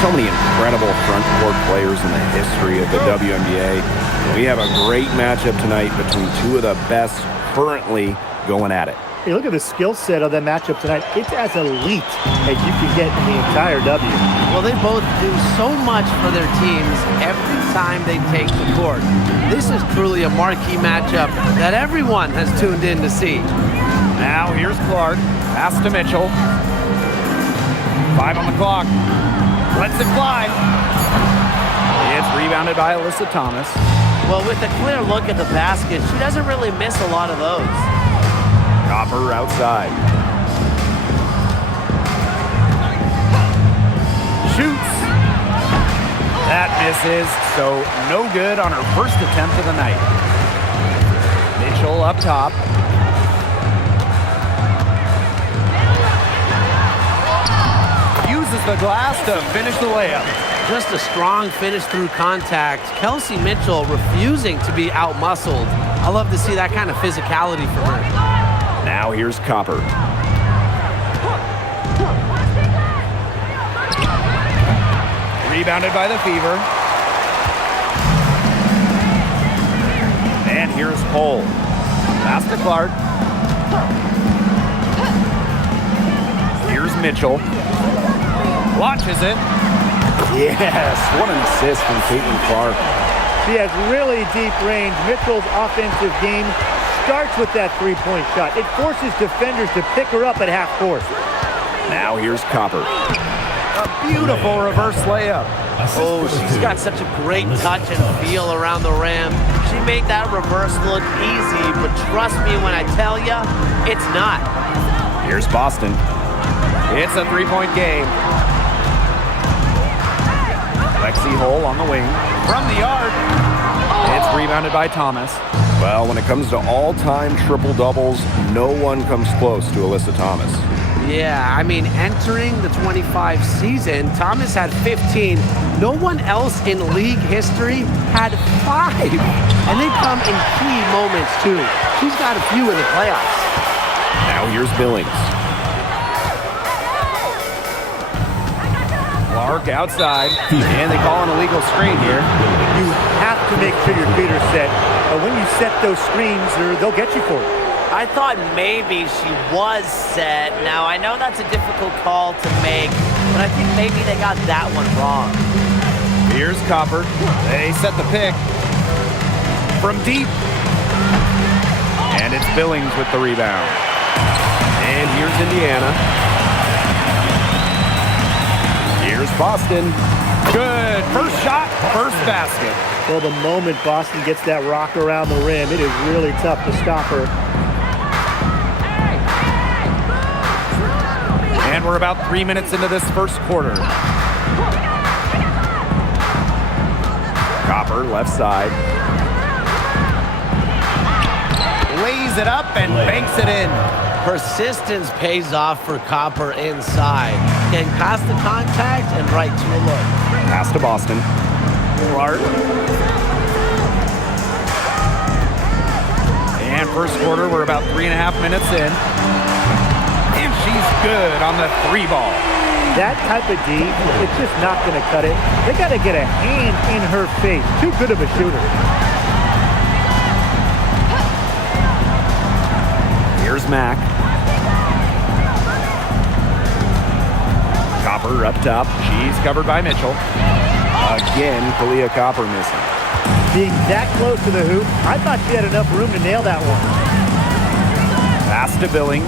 so many incredible front court players in the history of the WNBA. We have a great matchup tonight between two of the best currently going at it. Hey, look at the skill set of that matchup tonight. It's as elite as you can get in the entire W. Well, they both do so much for their teams every time they take the court. This is truly a marquee matchup that everyone has tuned in to see. Now here's Clark. Pass to Mitchell. 5 on the clock. Lets it fly. It's rebounded by Alyssa Thomas. Well, with a clear look at the basket, she doesn't really miss a lot of those. Copper outside. Shoots. That misses, so no good on her first attempt of the night. Mitchell up top. Uses the glass to finish the layup. Just a strong finish through contact. Kelsey Mitchell refusing to be out-muscled. I love to see that kind of physicality from her. Now here's Copper. Rebounded by the Fever. And here's Cole. Pass to Clark. Here's Mitchell. Launches it. Yes, what an assist from Caitlin Clark. She has really deep range. Mitchell's offensive game starts with that three-point shot. It forces defenders to pick her up at half court. Now here's Copper. A beautiful reverse layup. Oh, she's got such a great touch and feel around the rim. She made that reverse look easy, but trust me when I tell you, it's not. Here's Boston. It's a three-point game. Lexi Hull on the wing. From the yard. It's rebounded by Thomas. Well, when it comes to all-time triple-doubles, no one comes close to Alyssa Thomas. Yeah, I mean, entering the 25 season, Thomas had 15. No one else in league history had 5. And they come in key moments, too. She's got a few in the playoffs. Now here's Billings. Clark outside, and they call an illegal screen here. You have to make sure your feet are set. But when you set those screens, they'll get you for it. I thought maybe she was set. Now, I know that's a difficult call to make, but I think maybe they got that one wrong. Here's Copper. They set the pick from deep. And it's Billings with the rebound. And here's Indiana. Here's Boston. Good. First shot, first basket. Well, the moment Boston gets that rock around the rim, it is really tough to stop her. And we're about 3 minutes into this first quarter. Copper, left side. Lays it up and banks it in. Persistence pays off for Copper inside. Getting past the contact and right to a look. Pass to Boston. Clark. And first quarter, we're about 3.5 minutes in. And she's good on the 3 ball. That type of D, it's just not going to cut it. They got to get a hand in her face. Too good of a shooter. Here's Mack. Copper up top. She's covered by Mitchell. Again, Kalia Copper missing. Being that close to the hoop, I thought she had enough room to nail that one. Pass to Billings.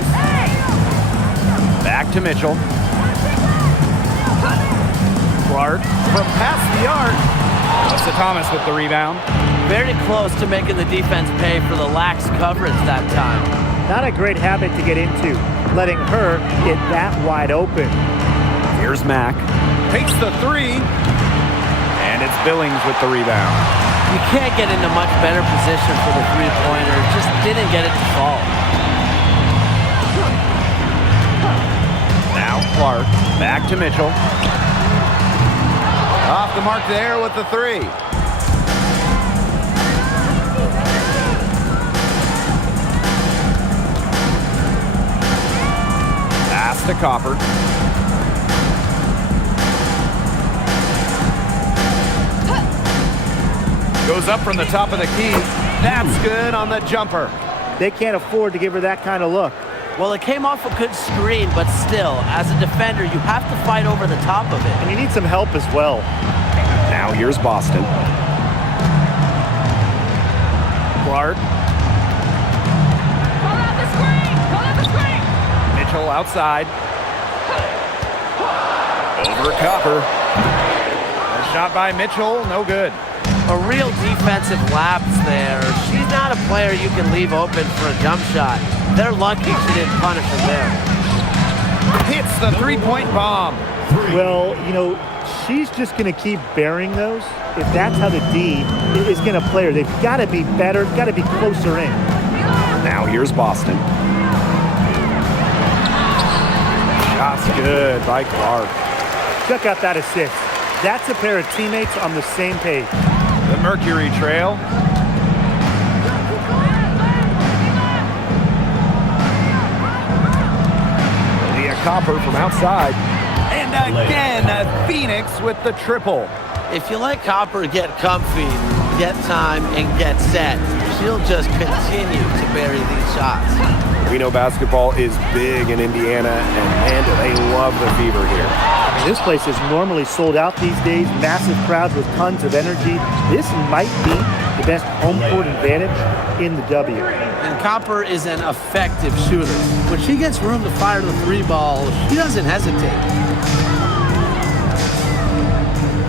Back to Mitchell. Clark from past the arc. Alyssa Thomas with the rebound. Very close to making the defense pay for the lax coverage that time. Not a great habit to get into, letting her get that wide open. Here's Mack. Takes the 3. And it's Billings with the rebound. You can't get into much better position for the three-pointer. Just didn't get it to fall. Now Clark. Back to Mitchell. Off the mark there with the 3. Pass to Copper. Goes up from the top of the key. That's good on the jumper. They can't afford to give her that kind of look. Well, it came off a good screen, but still, as a defender, you have to fight over the top of it. And you need some help as well. Now here's Boston. Clark. Call out the screen! Call out the screen! Mitchell outside. Over Copper. A shot by Mitchell, no good. A real defensive lapse there. She's not a player you can leave open for a jump shot. They're lucky she didn't punish her there. Hits the three-point bomb. Well, you know, she's just going to keep bearing those. If that's how the D is going to play her, they've got to be better, got to be closer in. Now here's Boston. Shot's good by Clark. Check out that assist. That's a pair of teammates on the same page. The Mercury trail. Leah Copper from outside. And again, Phoenix with the triple. If you let Copper get comfy, get time, and get set, she'll just continue to bury these shots. We know basketball is big in Indiana, and they love the fever here. This place is normally sold out these days, massive crowds with tons of energy. This might be the best home court advantage in the W. And Copper is an effective shooter. When she gets room to fire the three ball, she doesn't hesitate.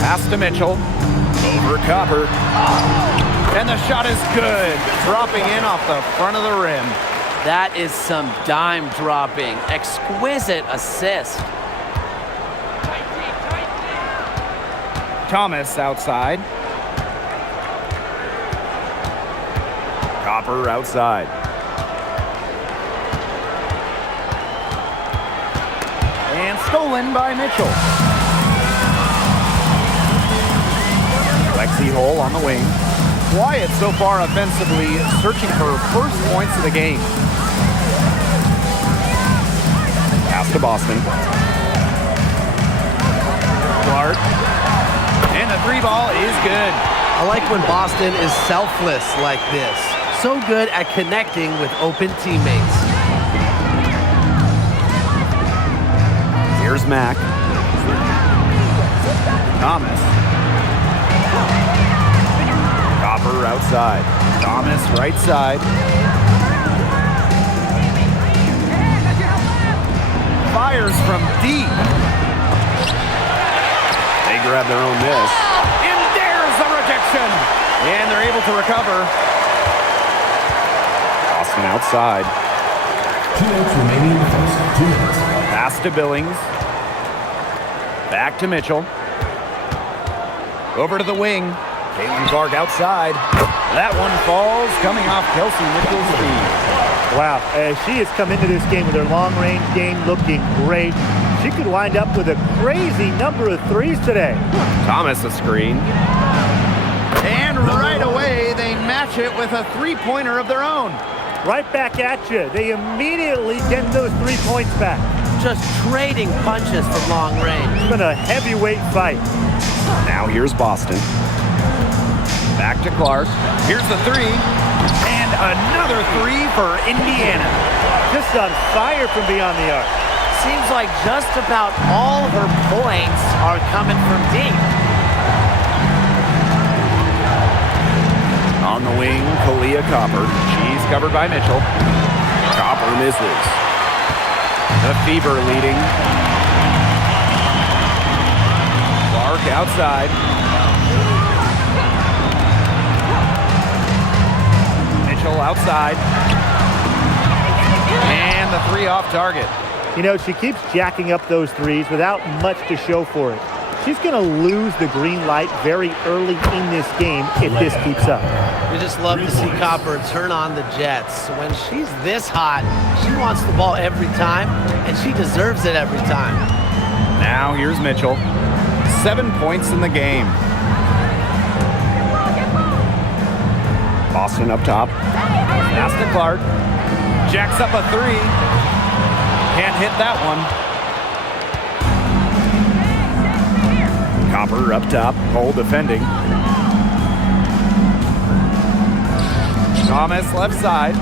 Pass to Mitchell. Over Copper. And the shot is good. Dropping in off the front of the rim. That is some dime dropping. Exquisite assist. Thomas outside. Copper outside. And stolen by Mitchell. Lexi Hole on the wing. Wyatt so far offensively searching for first points of the game. Pass to Boston. Clark. And the three ball is good. I like when Boston is selfless like this. So good at connecting with open teammates. Here's Mack. Thomas. Copper outside. Thomas right side. Fires from deep. They grab their own miss. And there's the rejection. And they're able to recover. Boston outside. 2 minutes remaining in the first. 2 minutes. Pass to Billings. Back to Mitchell. Over to the wing. Caitlin Clark outside. That one falls, coming off Kelsey Mitchell's feet. Wow, she has come into this game with her long-range game looking great. She could wind up with a crazy number of threes today. Thomas a screen. And right away, they match it with a three-pointer of their own. Right back at you. They immediately get those 3 points back. Just trading punches from long range. It's been a heavyweight fight. Now here's Boston. Back to Clark. Here's the three. And another three for Indiana. Just on fire from beyond the arc. Seems like just about all her points are coming from deep. On the wing, Kalia Copper. She's covered by Mitchell. Copper misses. The Fever leading. Clark outside. Mitchell outside. And the three off target. You know, she keeps jacking up those threes without much to show for it. She's going to lose the green light very early in this game if this keeps up. We just love to see Copper turn on the Jets. When she's this hot, she wants the ball every time, and she deserves it every time. Now here's Mitchell. 7 points in the game. Boston up top. Pass to Clark. Jacks up a three. Can't hit that one. Copper up top. Hole defending. Thomas left side.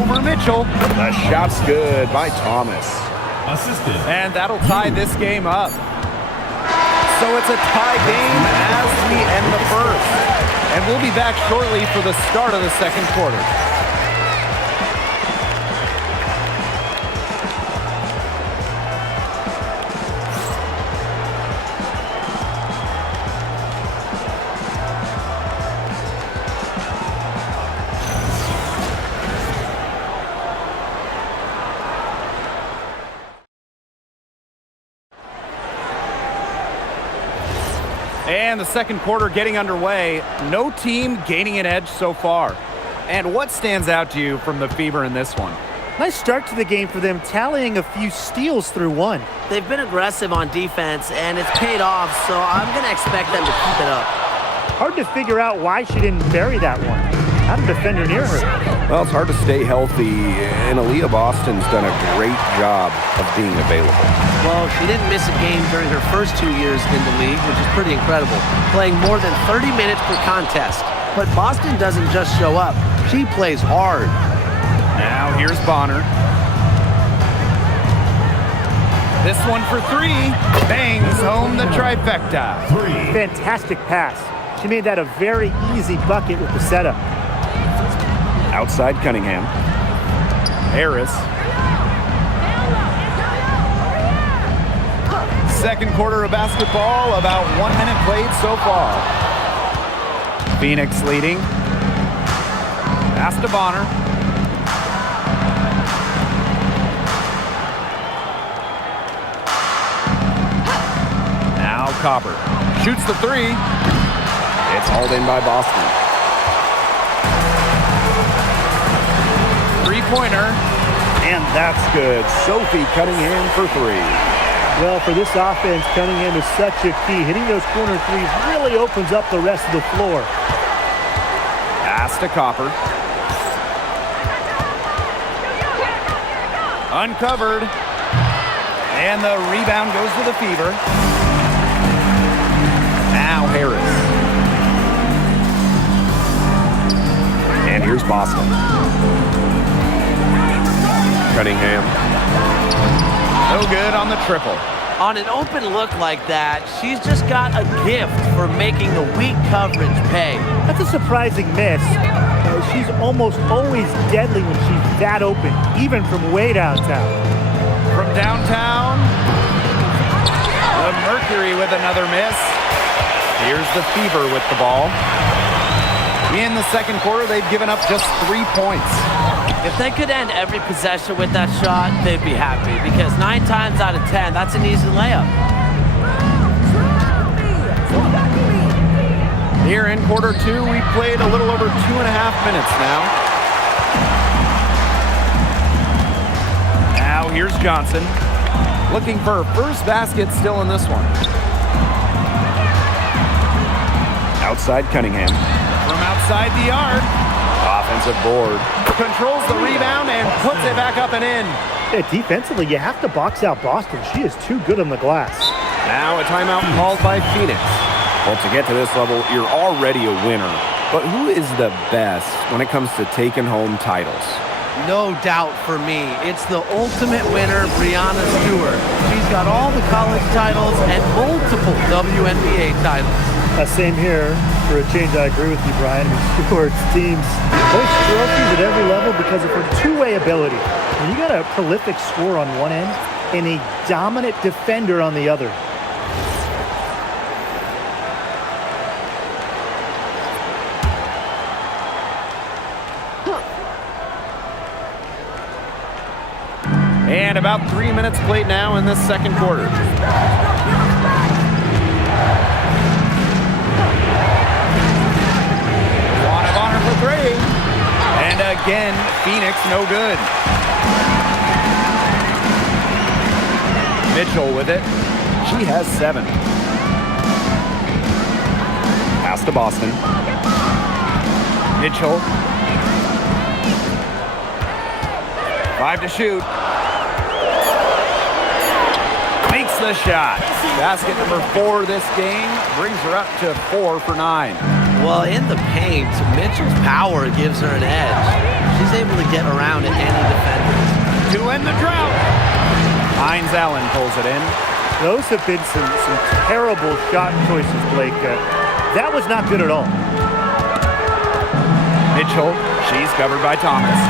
Over Mitchell. The shot's good by Thomas. Assisted. And that'll tie this game up. So it's a tie game as we end the first. And we'll be back shortly for the start of the second quarter. And the second quarter getting underway. No team gaining an edge so far. And what stands out to you from the Fever in this one? Nice start to the game for them, tallying a few steals through one. They've been aggressive on defense, and it's paid off, so I'm going to expect them to keep it up. Hard to figure out why she didn't bury that one. Had a defender near her. Well, it's hard to stay healthy, and Aaliyah Boston's done a great job of being available. Well, she didn't miss a game during her first 2 years in the league, which is pretty incredible, playing more than 30 minutes per contest. But Boston doesn't just show up. She plays hard. Now here's Bonner. This one for three. Bangs home the trifecta. Fantastic pass. She made that a very easy bucket with the setup. Outside Cunningham. Harris. Second quarter of basketball, about 1 minute played so far. Phoenix leading. Pass to Bonner. Now Copper. Shoots the three. It's hauled in by Boston. Three-pointer. And that's good. Sophie Cunningham for three. Well, for this offense, Cunningham is such a key. Hitting those corner threes really opens up the rest of the floor. Pass to Copper. Uncovered. And the rebound goes to the Fever. Now Harris. And here's Boston. Cunningham. No good on the triple. On an open look like that, she's just got a gift for making the weak coverage pay. That's a surprising miss. She's almost always deadly when she's that open, even from way downtown. From downtown, the Mercury with another miss. Here's the Fever with the ball. In the second quarter, they've given up just 3 points. If they could end every possession with that shot, they'd be happy, because 9 times out of 10, that's an easy layup. Here in quarter two, we played a little over 2.5 minutes now. Now here's Johnson, looking for her first basket still in this one. Outside Cunningham. From outside the arc. Offensive board. Controls the rebound and puts it back up and in. Yeah, defensively, you have to box out Boston. She is too good on the glass. Now a timeout called by Phoenix. Well, to get to this level, you're already a winner. But who is the best when it comes to taking home titles? No doubt for me, it's the ultimate winner, Breanna Stewart. She's got all the college titles and multiple WNBA titles. Same here. For a change, I agree with you, Brian. Stewart's teams hoist trophies at every level because of her two-way ability. When you got a prolific scorer on one end and a dominant defender on the other. And about 3 minutes played now in this second quarter. Bonner for three. And again, Phoenix no good. Mitchell with it. She has 7. Pass to Boston. Mitchell. 5 to shoot. Makes the shot. Basket number 4 this game brings her up to 4 for 9. Well, in the paint, Mitchell's power gives her an edge. She's able to get around any defender. To end the drought. Hines Allen pulls it in. Those have been some terrible shot choices, Blake. That was not good at all. Mitchell, she's covered by Thomas.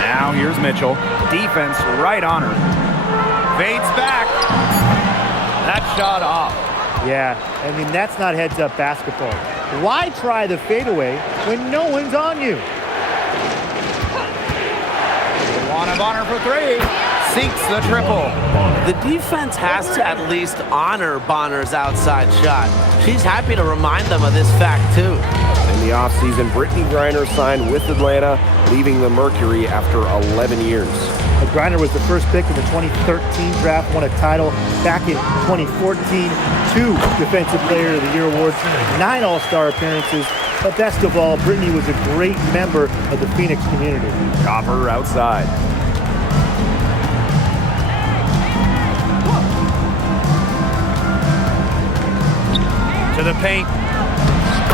Now here's Mitchell. Defense right on her. Fades back. That shot off. Yeah, I mean, that's not heads-up basketball. Why try the fadeaway when no one's on you? Luana Bonner for three. Sinks the triple. The defense has to at least honor Bonner's outside shot. She's happy to remind them of this fact, too. In the offseason, Brittany Griner signed with Atlanta, leaving the Mercury after 11 years. Griner was the first pick in the 2013 draft, won a title back in 2014, 2 Defensive Player of the Year awards, 9 All-Star appearances, but best of all, Brittany was a great member of the Phoenix community. Copper outside. To the paint.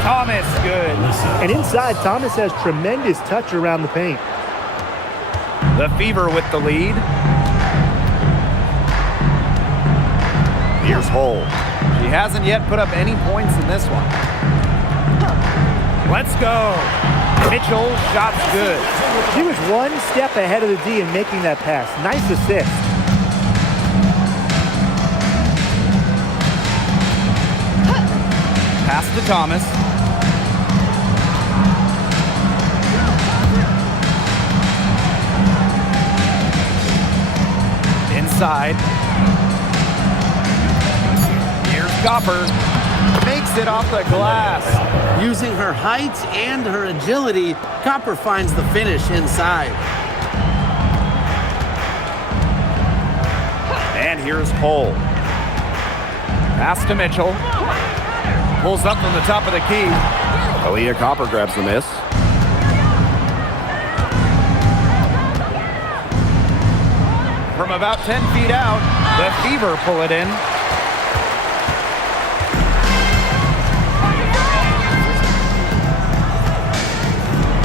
Thomas, good. And inside, Thomas has tremendous touch around the paint. The Fever with the lead. Here's Hull. She hasn't yet put up any points in this one. Let's go. Mitchell, shot's good. She was one step ahead of the D in making that pass. Nice assist. Pass to Thomas. Inside. Here's Copper. Makes it off the glass. Using her height and her agility, Copper finds the finish inside. And here's Hull. Pass to Mitchell. Pulls up from the top of the key. Aaliyah Copper grabs the miss. From about 10 feet out, the Fever pull it in.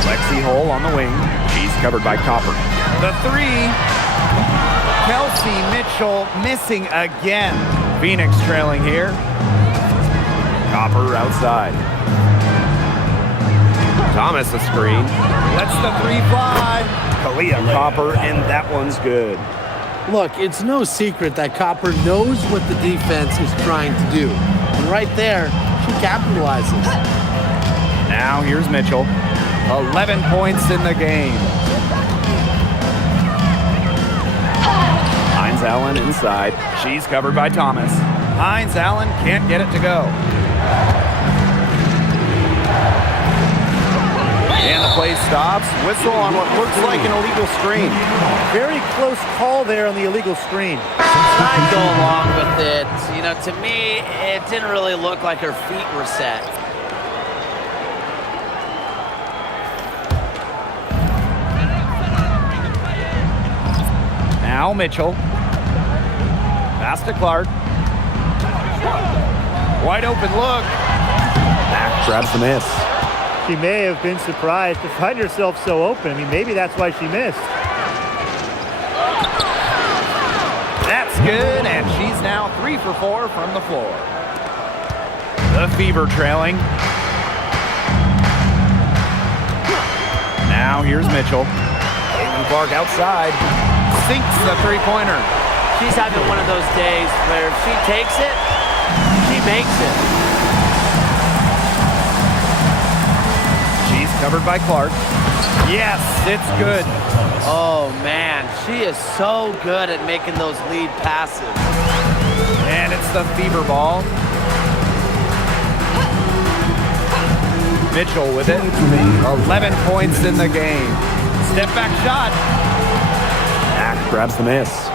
Lexi Hull on the wing. She's covered by Copper. The three. Kelsey Mitchell missing again. Phoenix trailing here. Copper outside. Thomas a screen. Lets the three fly. Aaliyah Copper, and that one's good. Look, it's no secret that Copper knows what the defense is trying to do. And right there, she capitalizes. Now here's Mitchell. 11 points in the game. Hines Allen inside. She's covered by Thomas. Hines Allen can't get it to go. And the play stops. Whistle on what looks like an illegal screen. Very close call there on the illegal screen. I'd go along with it. You know, to me, it didn't really look like her feet were set. Now Mitchell. Pass to Clark. Wide open look. Mack grabs the miss. She may have been surprised to find herself so open. I mean, maybe that's why she missed. That's good, and she's now 3 for 4 from the floor. The Fever trailing. Now here's Mitchell. Caitlin Clark outside. Sinks the three-pointer. She's having one of those days where if she takes it, she makes it. She's covered by Clark. Yes, it's good. Oh, man. She is so good at making those lead passes. And it's the Fever ball. Mitchell with it. 11 points in the game. Step back shot. Mack grabs the miss.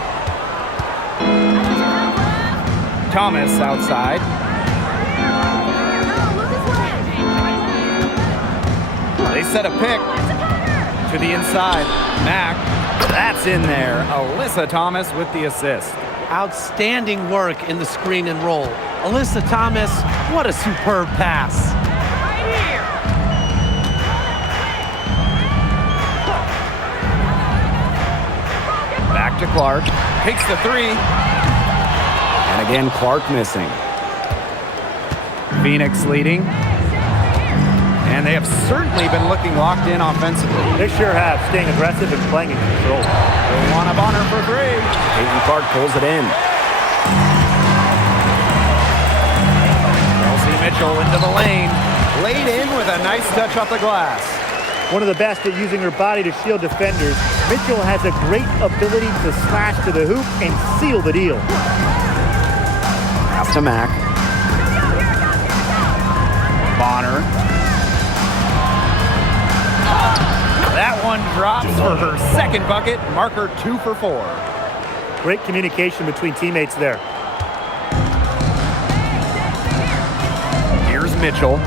Thomas outside. They set a pick to the inside. Mack, that's in there. Alyssa Thomas with the assist. Outstanding work in the screen and roll. Alyssa Thomas, what a superb pass. Right here. Back to Clark. Takes the three. And again, Clark missing. Phoenix leading. And they have certainly been looking locked in offensively. They sure have, staying aggressive and playing in control. They want a Bonner for three. Caitlin Clark pulls it in. Kelsey Mitchell into the lane. Laid in with a nice touch off the glass. One of the best at using her body to shield defenders, Mitchell has a great ability to slash to the hoop and seal the deal. Pass to Mack. Bonner. That one drops for her second bucket. Marker 2 for 4. Great communication between teammates there. Here's Mitchell.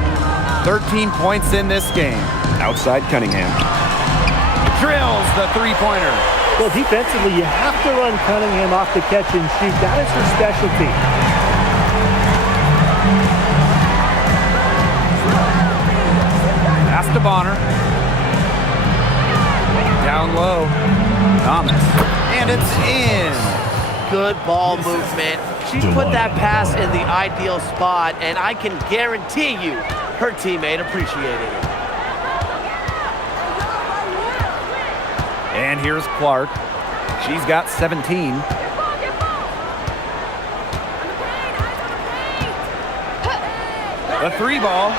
13 points in this game. Outside Cunningham. Drills the three-pointer. Well, defensively, you have to run Cunningham off the catch and shoot. That is her specialty. Pass to Bonner. Down low. Thomas. And it's in. Good ball movement. She put that pass in the ideal spot, and I can guarantee you her teammate appreciated it. And here's Clark. She's got 17. The three ball.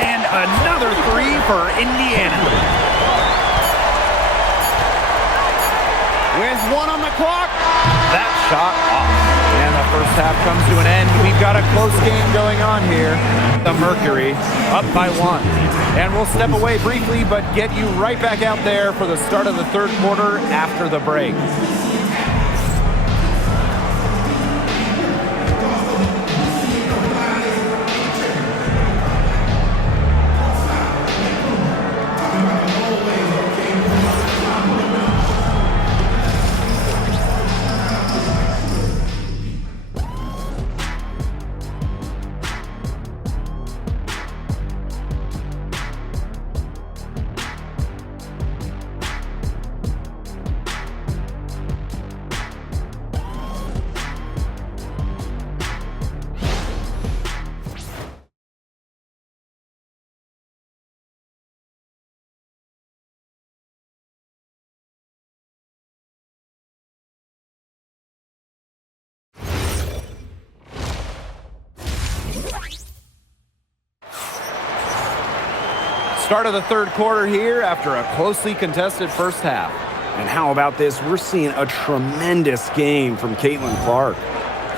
And another three for Indiana. With one on the clock. That shot off. And the first half comes to an end. We've got a close game going on here. The Mercury up by 1. And we'll step away briefly, but get you right back out there for the start of the third quarter after the break. Start of the third quarter here after a closely contested first half. And how about this? We're seeing a tremendous game from Caitlin Clark.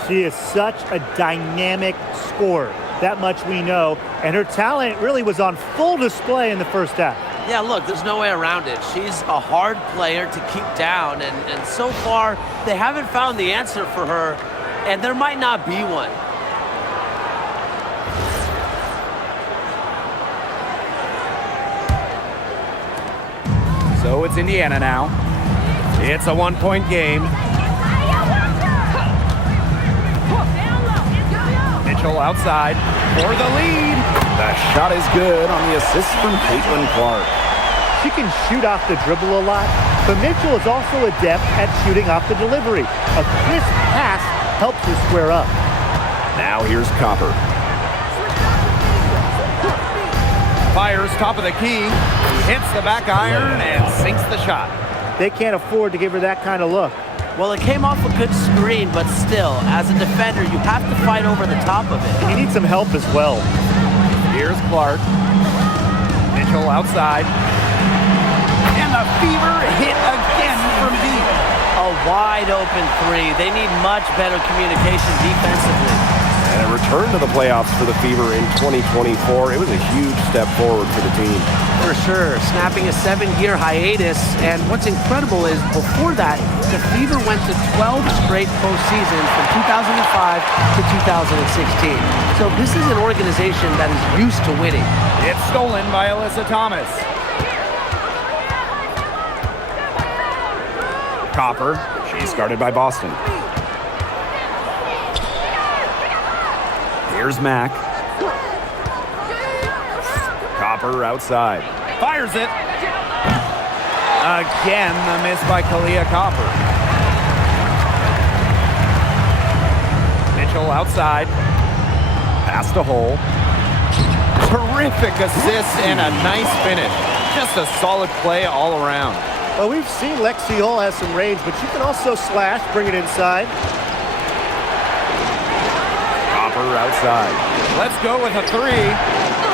She is such a dynamic scorer. That much we know. And her talent really was on full display in the first half. Yeah, look, there's no way around it. She's a hard player to keep down, and so far, they haven't found the answer for her, and there might not be one. So it's Indiana now. It's a one-point game. Mitchell outside for the lead. The shot is good on the assist from Caitlin Clark. She can shoot off the dribble a lot, but Mitchell is also adept at shooting off the delivery. A crisp pass helps her square up. Now here's Copper. Fires top of the key. Hits the back iron and sinks the shot. They can't afford to give her that kind of look. Well, it came off a good screen, but still, as a defender, you have to fight over the top of it. He needs some help as well. Here's Clark. Mitchell outside. And the Fever hit again from deep. A wide open three. They need much better communication defensively. And a return to the playoffs for the Fever in 2024. It was a huge step forward for the team. For sure, snapping a 7-year hiatus. And what's incredible is before that, the Fever went to 12 straight postseasons from 2005 to 2016. So this is an organization that is used to winning. It's stolen by Alyssa Thomas. Copper. She's guarded by Boston. Here's Mack. Copper outside. Fires it. Again, the miss by Kalia Copper. Mitchell outside. Pass to Hole. Terrific assist and a nice finish. Just a solid play all around. Well, we've seen Lexi Hull has some range, but she can also slash, bring it inside. Copper outside. Let's go with a three.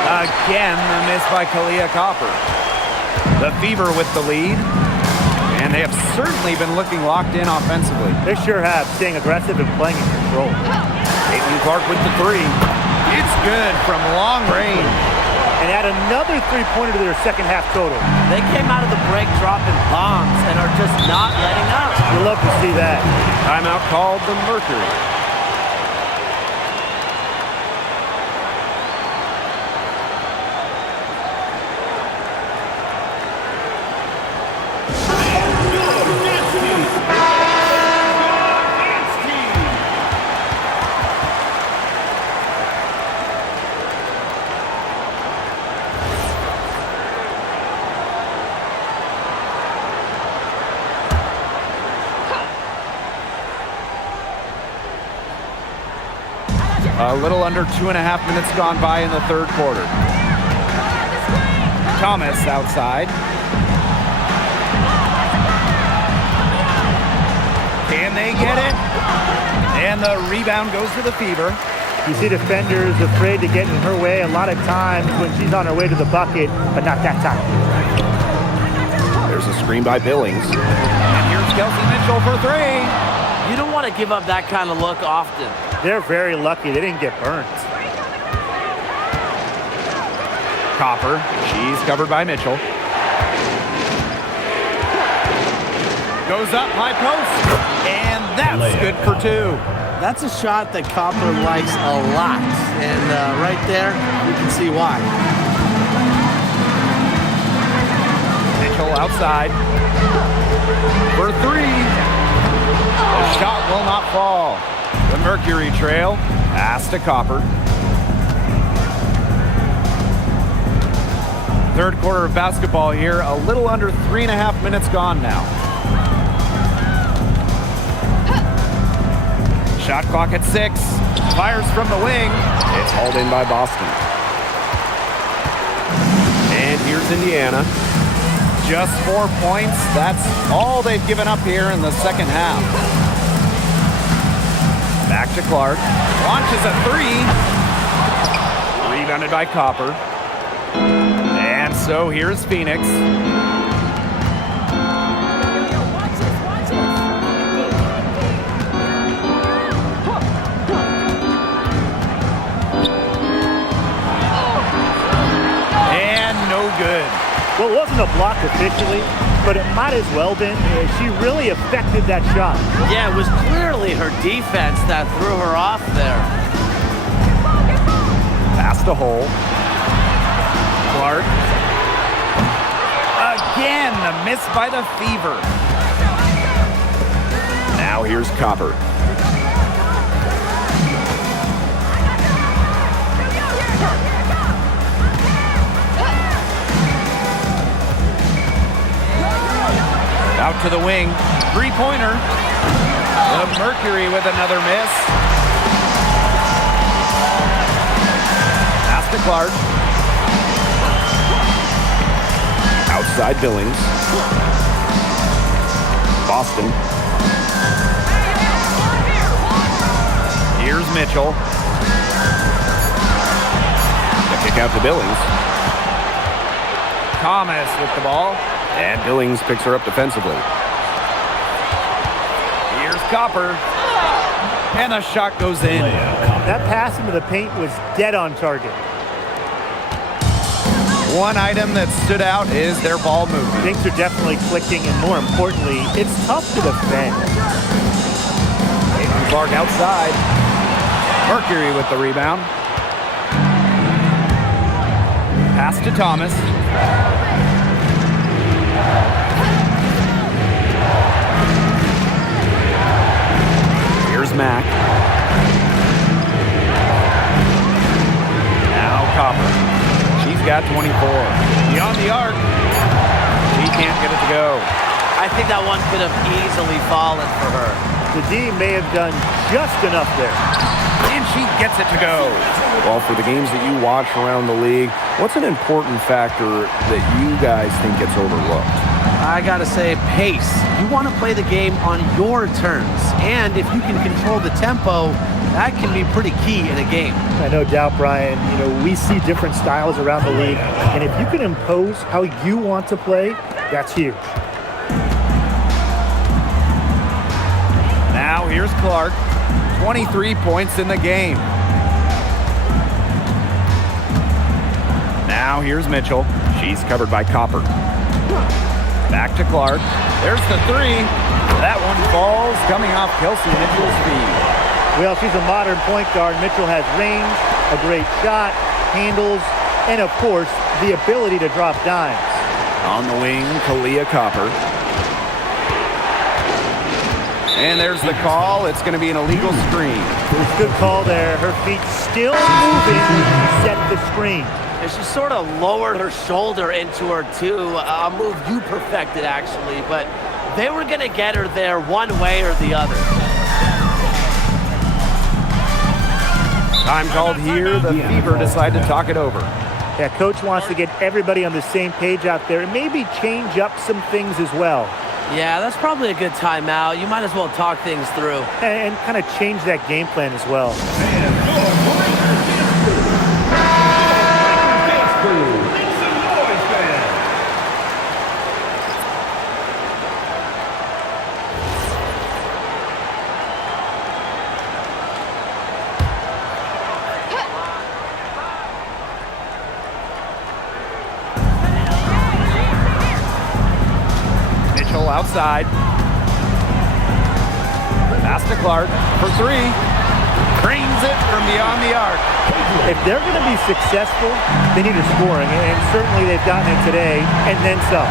Again, the miss by Kalia Copper. The Fever with the lead. And they have certainly been looking locked in offensively. They sure have, staying aggressive and playing in control. Caitlin Clark with the three. It's good from long range. And add another three-pointer to their second half total. They came out of the break dropping bombs and are just not letting up. You love to see that. Timeout called the Mercury. A little under 2.5 minutes gone by in the third quarter. Thomas outside. Can they get it? And the rebound goes to the Fever. You see defenders afraid to get in her way a lot of times when she's on her way to the bucket, but not that time. There's a screen by Billings. And here's Kelsey Mitchell for three. You don't want to give up that kind of look often. They're very lucky they didn't get burnt. Copper, she's covered by Mitchell. Goes up high post, and that's good for two. That's a shot that Copper likes a lot. And right there, you can see why. Mitchell outside. For three. The shot will not fall. The Mercury trail. Pass to Copper. Third quarter of basketball here. A little under 3.5 minutes gone now. Shot clock at 6. Fires from the wing. It's hauled in by Boston. And here's Indiana. Just 4 points. That's all they've given up here in the second half. Back to Clark. Launches a three. Rebounded by Copper. And so here's Phoenix. And no good. Well, it wasn't a block officially, but it might as well been. She really affected that shot. Yeah, it was clearly her defense that threw her off there. Pass to Hole. Clark. Again, the miss by the Fever. Now here's Copper. Out to the wing. Three-pointer. The Mercury with another miss. Pass to Clark. Outside Billings. Boston. Here's Mitchell. The kick out to Billings. Thomas with the ball. And Billings picks her up defensively. Here's Copper. And a shot goes in. That pass into the paint was dead on target. One item that stood out is their ball movement. Things are definitely clicking, and more importantly, it's tough to defend. Caitlin Clark outside. Mercury with the rebound. Pass to Thomas. Here's Mack. at 24. Beyond the arc. She can't get it to go. I think that one could have easily fallen for her. The D may have done just enough there. And she gets it to go. Well, for the games that you watch around the league, what's an important factor that you guys think gets overlooked? I gotta say, pace. You want to play the game on your terms. And if you can control the tempo, that can be pretty key in a game. No doubt, Brian. We see different styles around the league. And if you can impose how you want to play, that's huge. Now here's Clark. 23 points in the game. Now here's Mitchell. She's covered by Copper. Back to Clark. There's the three. That one falls, coming off Kelsey Mitchell's feet. Well, she's a modern point guard. Mitchell has range, a great shot, handles, and of course, the ability to drop dimes. On the wing, Kalia Copper. And there's the call. It's going to be an illegal screen. Good call there. Her feet still moving when she set the screen. And she sort of lowered her shoulder into her, too. A move you perfected, actually. But they were going to get her there one way or the other. Time called here. The Fever decide to talk it over. Yeah, coach wants to get everybody on the same page out there and maybe change up some things as well. Yeah, that's probably a good timeout. You might as well talk things through. And kind of change that game plan as well. Outside. Pass to Clark for three. Cranes it from beyond the arc. If they're going to be successful, they need a scoring, and certainly they've gotten it today, and then some.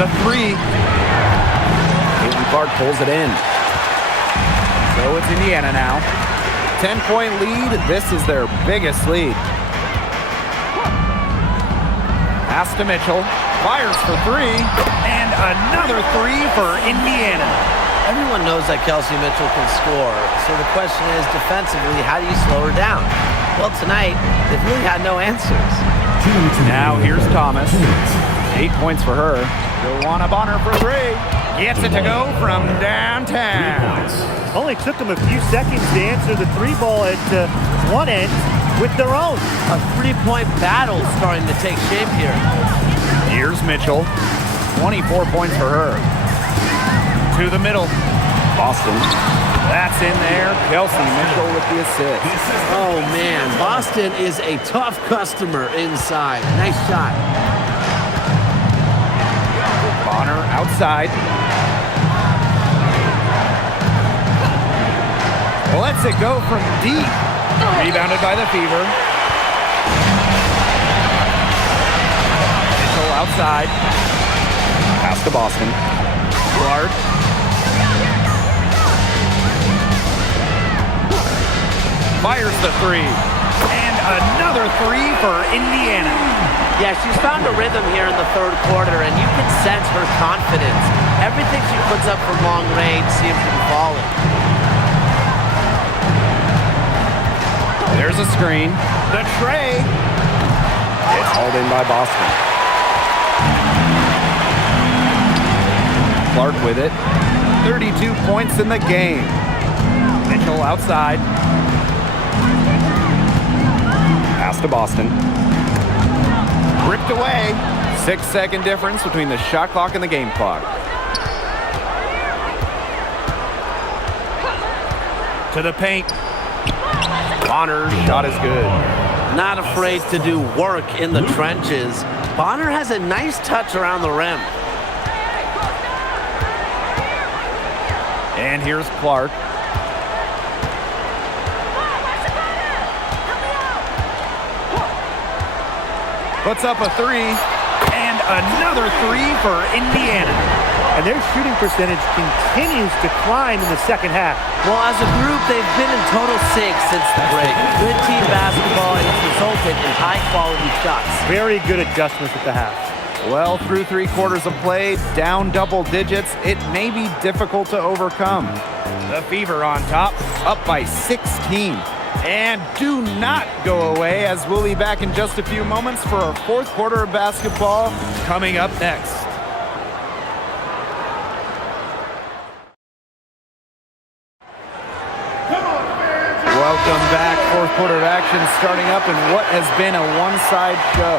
The three. Caitlin Clark pulls it in. So it's Indiana now. 10-point lead. This is their biggest lead. Pass to Mitchell, fires for three, and another three for Indiana. Everyone knows that Kelsey Mitchell can score, so the question is, defensively, how do you slow her down? Well, tonight, they've really had no answers. Now here's Thomas. 8 points for her. Joanna Bonner for three. Gets it to go from downtown. Only took them a few seconds to answer the three ball at one end with their own. A three-point battle starting to take shape here. Here's Mitchell. 24 points for her. To the middle. Boston. That's in there. Kelsey Mitchell with the assist. Oh, man. Boston is a tough customer inside. Nice shot. Bonner outside. Lets it go from deep. Rebounded by the Fever. Mitchell outside. Pass to Boston. Clark. Fires the three. And another three for Indiana. Yeah, she's found a rhythm here in the third quarter, and you can sense her confidence. Everything she puts up from long range seems to be falling. There's a screen. The tray. It's hauled in by Boston. Clark with it. 32 points in the game. Mitchell outside. Pass to Boston. Ripped away. 6-second difference between the shot clock and the game clock. To the paint. Bonner's shot is good. Not afraid to do work in the trenches. Bonner has a nice touch around the rim. And here's Clark. Puts up a three. And another three for Indiana. and their shooting percentage continues to climb in the second half. Well, as a group, they've been in total sync since the break. Good team basketball, and it's resulted in high-quality shots. Very good adjustments at the half. Well, through 3 quarters of play, down double digits, it may be difficult to overcome. The Fever on top, up by 16. And do not go away, as we'll be back in just a few moments for our 4th quarter of basketball coming up next. Welcome back. 4th quarter of action starting up in what has been a one-side show.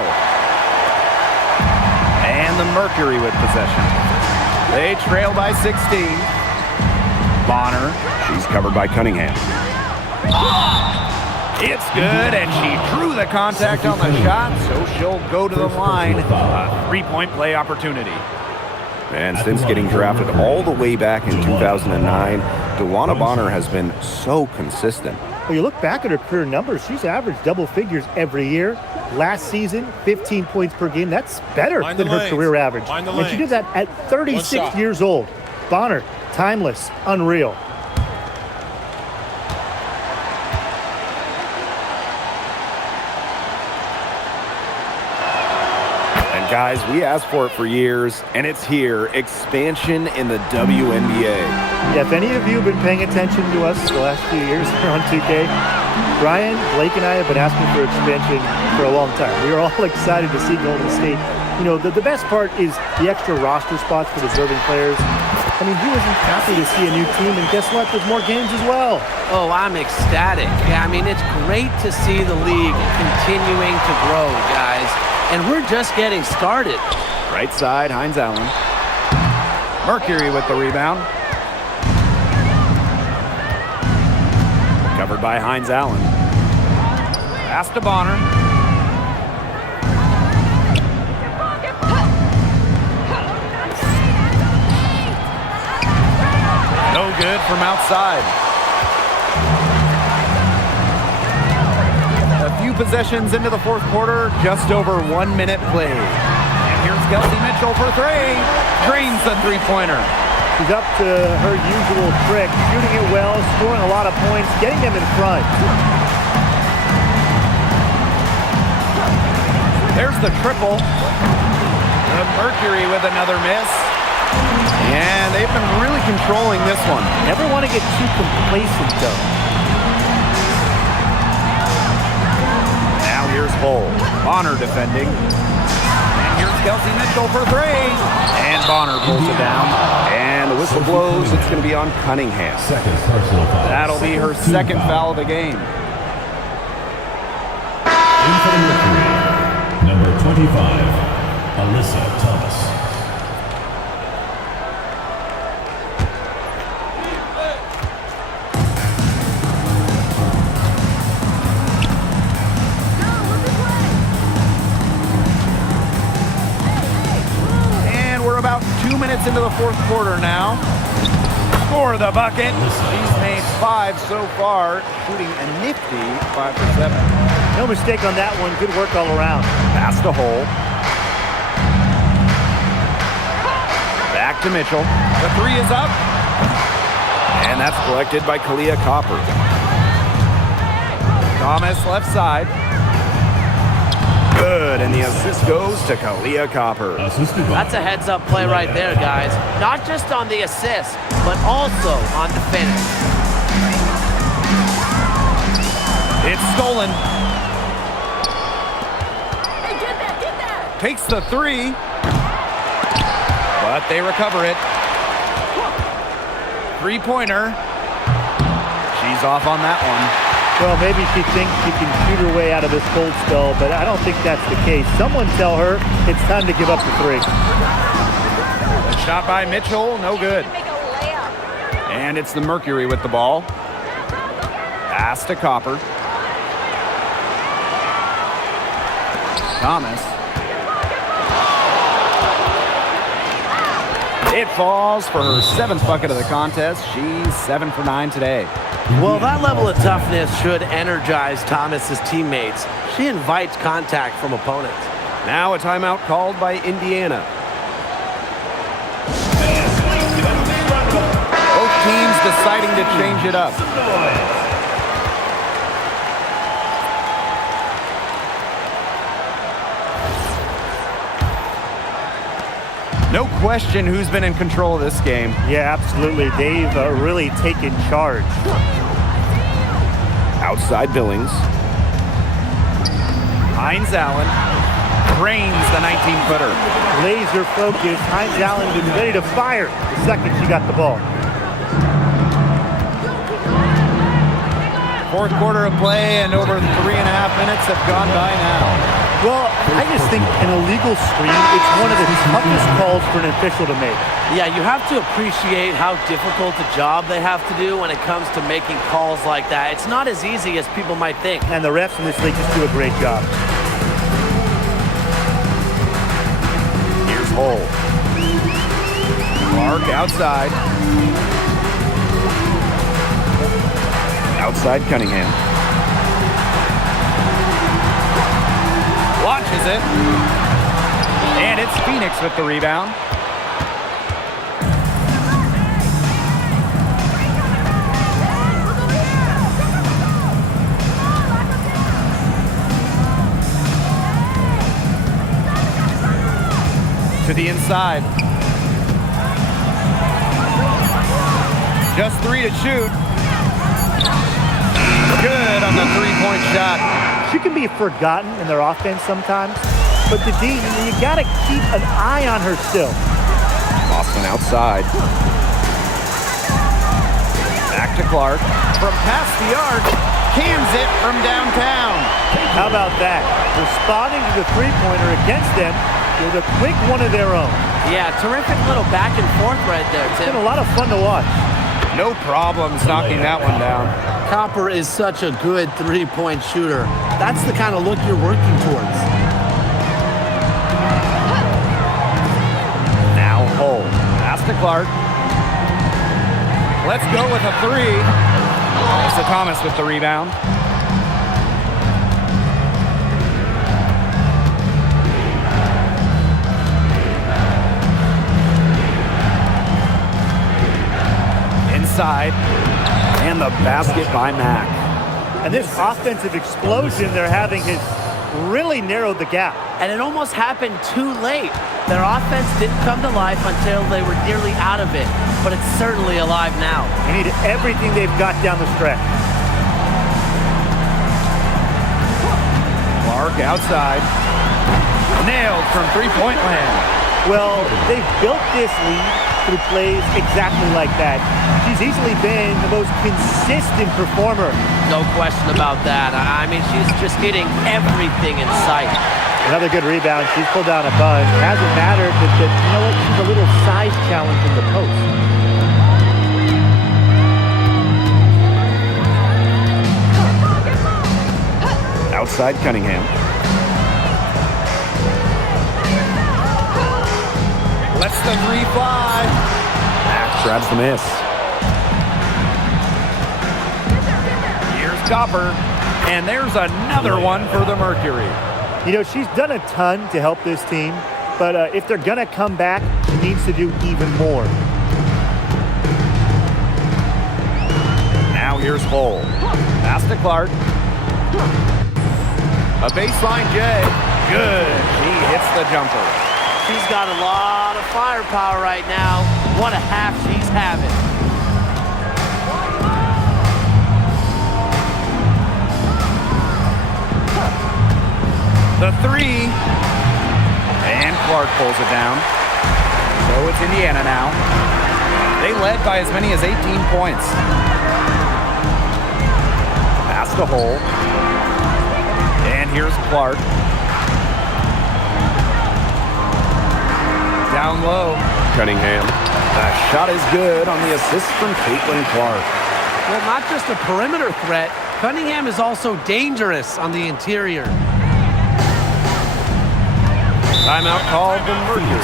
And the Mercury with possession. They trail by 16. Bonner. She's covered by Cunningham. It's good, and she drew the contact on the shot, so she'll go to the line. A 3-point play opportunity. And since getting drafted all the way back in 2009, DeWanna Bonner has been so consistent. Well, you look back at her career numbers, she's averaged double figures every year. Last season, 15 points per game. That's better than her career average. And she did that at 36 years old. Bonner, timeless, unreal. Guys, we asked for it for years, and it's here. Expansion in the WNBA. Yeah, if any of you have been paying attention to us the last few years here on 2K, Brian, Blake, and I have been asking for expansion for a long time. We are all excited to see Golden State. You know, the best part is the extra roster spots for deserving players. I mean, who isn't happy to see a new team? And guess what? There's more games as well. Oh, I'm ecstatic. I mean, it's great to see the league continuing to grow, guys. And we're just getting started. Right side, Hines Allen. Mercury with the rebound. Covered by Hines Allen. Pass to Bonner. No good from outside. A few possessions into the 4th quarter, just over 1 minute played. And here's Kelsey Mitchell for 3. Drains the 3-pointer. She's up to her usual trick, shooting it well, scoring a lot of points, getting them in front. There's the triple. The Mercury with another miss. And they've been really controlling this one. Never want to get too complacent, though. Now here's Hull. Bonner defending. And here's Kelsey Mitchell for 3. And Bonner pulls it down. And the whistle blows. It's going to be on Cunningham. Second personal foul. That'll be her second foul of the game. In for the Mercury, number 25, Alyssa Thomas. About 2 minutes into the 4th quarter now. Score the bucket. She's made 5 so far, shooting a nifty 5 for 7. No mistake on that one. Good work all around. Pass to Hull. Back to Mitchell. The 3 is up. And that's collected by Kalia Copper. Thomas left side. Good, and the assist goes to Kalia Copper. That's a heads-up play right there, guys. Not just on the assist, but also on the finish. It's stolen. Hey, get that! Takes the 3. But they recover it. 3-pointer. She's off on that one. Well, maybe she thinks she can shoot her way out of this cold spell, but I don't think that's the case. Someone tell her it's time to give up the 3. A shot by Mitchell, no good. Make a layup. And it's the Mercury with the ball. Pass to Copper. Thomas. It falls for her 7th bucket of the contest. She's 7 for 9 today. Well, that level of toughness should energize Thomas's teammates. She invites contact from opponents. Now a timeout called by Indiana. change it up. No question who's been in control of this game. Yeah, absolutely. They've really taken charge. Outside Billings. Hines Allen cranes the 19-footer. Laser focus. Hines Allen was ready to fire the second she got the ball. Fourth quarter of play, and over 3.5 minutes have gone by now. Well, I just think an illegal screen, it's one of the toughest calls for an official to make. Yeah, you have to appreciate how difficult a job they have to do when it comes to making calls like that. It's not as easy as people might think. And the refs in this league just do a great job. Here's Hull. Clark outside. Outside Cunningham. Launches it. And it's Phoenix with the rebound. To the inside. Just 3 to shoot. Good on the three-point shot. She can be forgotten in their offense sometimes, but the D, you got to keep an eye on her still. Boston outside. Back to Clark. From past the arc, cans it from downtown. How about that? Responding to the three-pointer against them with a quick one of their own. Yeah, terrific little back and forth right there, It's Tim. been a lot of fun to watch. No problems knocking that one down. Copper is such a good three-point shooter. That's the kind of look you're working towards. Now Hull. Pass to Clark. Let's go with a three. Asa Thomas with the rebound. Inside. And the basket by Mack. And this offensive explosion they're having has really narrowed the gap. And it almost happened too late. Their offense didn't come to life until they were nearly out of it, but it's certainly alive now. They need everything they've got down the stretch. Clark outside. Nailed from three-point land. Well, they've built this lead through plays exactly like that. She's easily been the most consistent performer. No question about that. I mean, she's just hitting everything in sight. Another good rebound. She's pulled down a bunch. Hasn't mattered that, you know what, she's a little size challenge in the post. Outside Cunningham. Lets the three fly. Mack grabs the miss. Here's Copper. And there's another one for the Mercury. You know, she's done a ton to help this team, but if they're going to come back, she needs to do even more. Now here's Hull. Pass to Clark. A baseline J. Good. He hits the jumper. She's got a lot of firepower right now. What a half she's having. The three. And Clark pulls it down. So it's Indiana now. They led by as many as 18 points. Pass to Hull. And here's Clark. Down low. Cunningham. The shot is good on the assist from Caitlin Clark. Well, not just a perimeter threat, Cunningham is also dangerous on the interior. Timeout called the Mercury.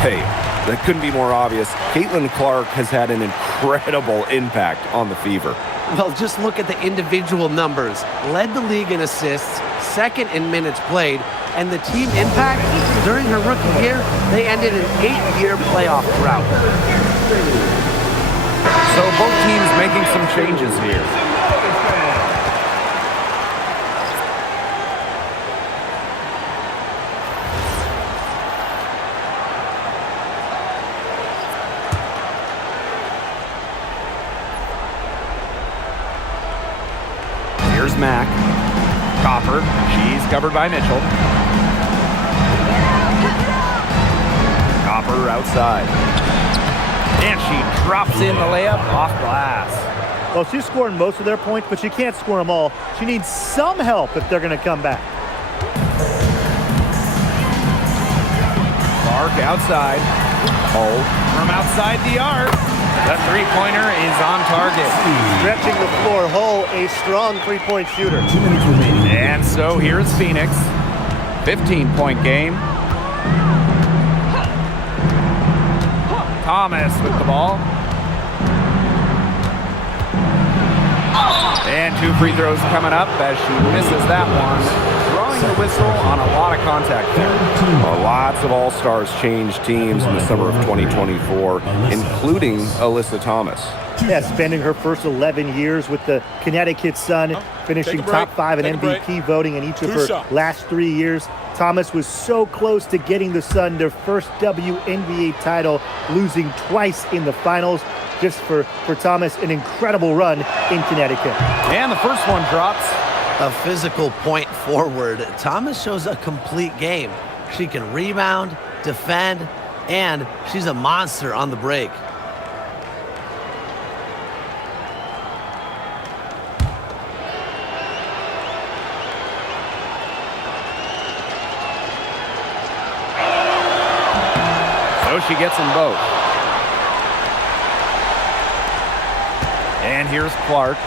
Hey, that couldn't be more obvious. Caitlin Clark has had an incredible impact on the Fever. Well, just look at the individual numbers. Led the league in assists, second in minutes played, and the team impact during her rookie year, they ended an 8-year playoff drought. So both teams making some changes here. Here's Mack. Copper. She's covered by Mitchell. Copper outside. And she drops in the layup off glass. Well, she's scoring most of their points, but she can't score them all. She needs some help if they're going to come back. Clark outside. Hold from outside the arc. The three-pointer is on target. Stretching the floor. Hull, a strong three-point shooter. 2 minutes remaining. And so here's Phoenix. 15-point game. Thomas with the ball. And 2 free throws coming up as she misses that one. Drawing the whistle on a lot of contact there. Well, lots of all-stars changed teams in the summer of 2024, including Alyssa Thomas. Yeah, spending her first 11 years with the Connecticut Sun, finishing top 5 in MVP voting in each of her last 3 years. Thomas was so close to getting the Sun their first WNBA title, losing twice in the finals. Just for Thomas, an incredible run in Connecticut. And the first one drops. A physical point forward. Thomas shows a complete game. She can rebound, defend, and she's a monster on the break. So she gets them both. And here's Clark.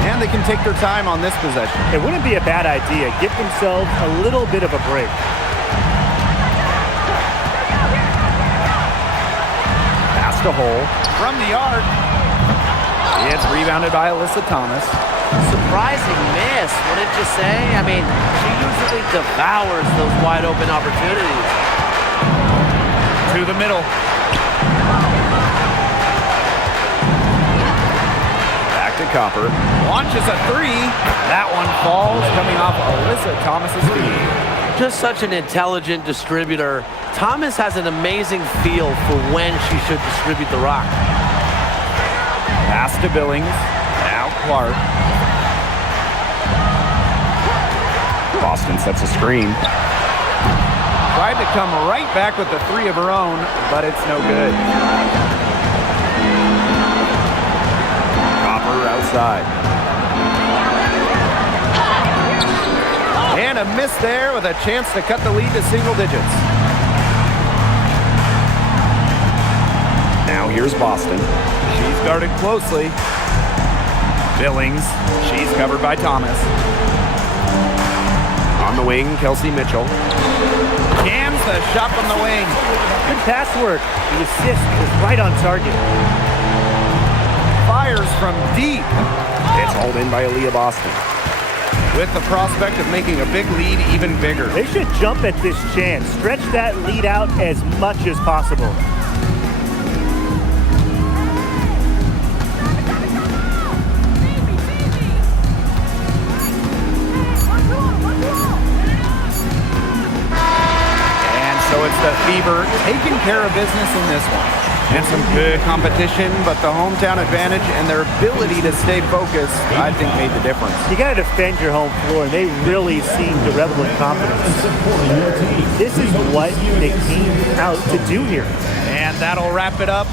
And they can take their time on this possession. It wouldn't be a bad idea. Give themselves a little bit of a break. Pass to Hole from the arc. It's rebounded by Alyssa Thomas. Surprising miss, wouldn't you say? I mean, she usually devours those wide open opportunities. To the middle. Back to Copper. Launches a three. That one falls, coming off Alyssa Thomas's feet. Just such an intelligent distributor. Thomas has an amazing feel for when she should distribute the rock. Pass to Billings. Now Clark. Boston sets a screen. Tried to come right back with the three of her own, but it's no good. Copper outside. And a miss there with a chance to cut the lead to single digits. Now here's Boston. She's guarded closely. Billings. She's covered by Thomas. On the wing, Kelsey Mitchell. Jams the shot from the wing. Good pass work. The assist is right on target. Fires from deep. It's hauled in by Aaliyah Boston. With the prospect of making a big lead even bigger. They should jump at this chance. Stretch that lead out as much as possible. So it's the Fever taking care of business in this one. And some good competition, but the hometown advantage and their ability to stay focused, I think, made the difference. You got to defend your home floor, and they really seem to revel in confidence. This is what they came out to do here. And that'll wrap it up